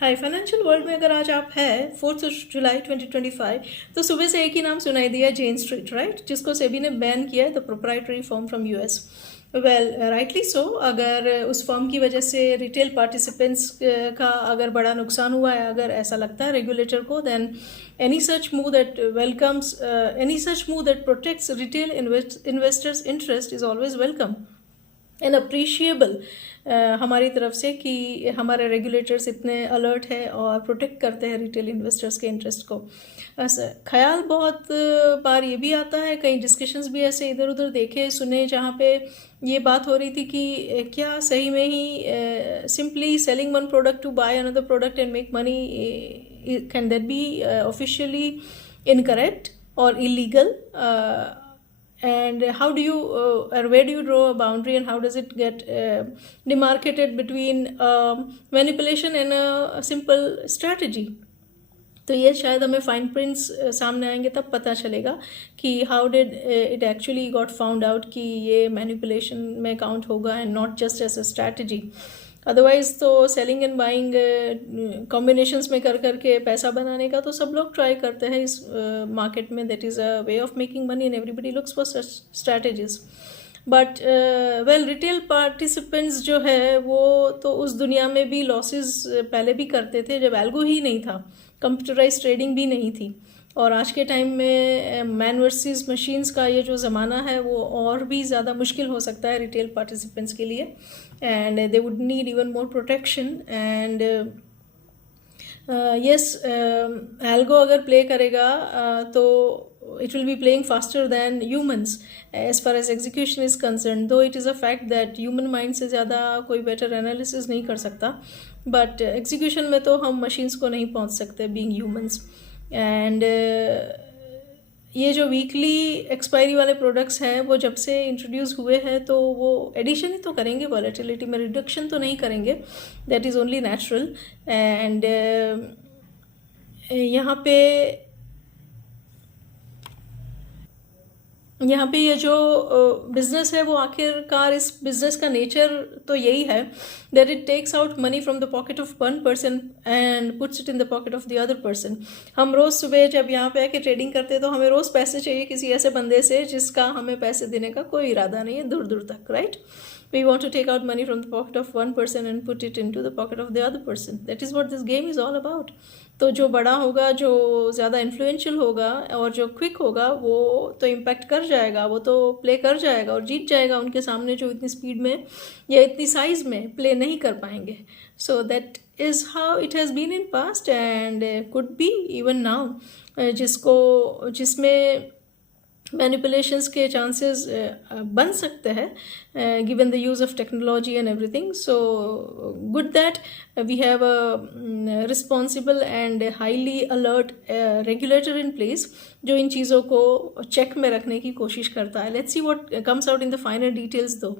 हाय, financial world में अगर आज आप है 4 जुलाई 2025, तो सुबह से एक ही नाम सुनाई दिया, जेन स्ट्रीट, राइट, जिसको सेबी ने बैन किया है, the proprietary firm from US. Well, rightly so. अगर उस फर्म की वजह से रिटेल पार्टिसिपेंट्स का अगर बड़ा नुकसान हुआ है, अगर ऐसा लगता है रेगुलेटर को, then any such move that welcomes, any such move that protects retail investors interest is always welcome and appreciable हमारी तरफ से कि हमारे रेगुलेटर्स इतने अलर्ट है और प्रोटेक्ट करते हैं रिटेल इन्वेस्टर्स के इंटरेस्ट को। ख्याल बहुत बार ये भी आता है, कई डिस्कशंस भी ऐसे इधर उधर देखे सुने जहाँ पे ये बात हो रही थी कि क्या सही में ही simply selling one product to buy another product and make money, can that be officially incorrect और illegal? And how do you or where do you draw a boundary, and how does it get demarcated between manipulation and a simple strategy? तो ये शायद हमें fine prints सामने आएंगे तब पता चलेगा कि how did it actually got found out कि ये मैनिपुलेशन में काउंट होगा and not just as a strategy. Otherwise तो सेलिंग एंड बाइंग कॉम्बिनेशंस में कर करके पैसा बनाने का तो सब लोग ट्राई करते हैं इस मार्केट में। That is a way of making money and everybody looks for such strategies. But well, retail participants जो है वो तो उस दुनिया में भी लॉसेस पहले भी करते थे जब एल्गो ही नहीं था, कंप्यूटराइज ट्रेडिंग भी नहीं थी। और आज के टाइम में मैन वर्सेस मशीन्स का ये जो ज़माना है वो और भी ज़्यादा मुश्किल हो सकता है रिटेल पार्टिसिपेंट्स के लिए, and they would need even more protection. And yes, algo अगर प्ले करेगा तो it will be playing faster than humans as far as execution is concerned, though it is a fact that human mind से ज़्यादा कोई better analysis नहीं कर सकता, but execution में तो हम machines को नहीं पहुंच सकते being humans। and ये जो वीकली एक्सपायरी वाले प्रोडक्ट्स हैं वो जब से इंट्रोड्यूस हुए हैं तो वो एडिशन ही तो करेंगे, वॉलेटिलिटी में रिडक्शन तो नहीं करेंगे, that is only natural. And यहाँ पे ये जो बिजनेस है वो आखिरकार, इस बिजनेस का नेचर तो यही है that it takes out money from the pocket of one person and puts it in the pocket of the other person. हम रोज़ सुबह जब यहाँ पे आके ट्रेडिंग करते हैं तो हमें रोज़ पैसे चाहिए किसी ऐसे बंदे से जिसका हमें पैसे देने का कोई इरादा नहीं है दूर दूर तक, right? We want to take out money from the pocket of one person and put it into the pocket of the other person. That is what this game is all about. तो जो बड़ा होगा, जो ज़्यादा influential होगा और जो quick होगा वो तो इम्पैक्ट कर जाएगा, वो तो प्ले कर जाएगा और जीत जाएगा उनके सामने जो इतनी स्पीड में या इतनी साइज में प्ले नहीं कर पाएंगे। So that is how it has been in past and could be even now, जिसमें मैनिपुलेशंस के चांसेस बन सकते हैं given the use of technology and everything. So good that we have a responsible and highly alert regulator in place जो इन चीज़ों को check में रखने की कोशिश करता है। Let's see what comes out in the final details दो।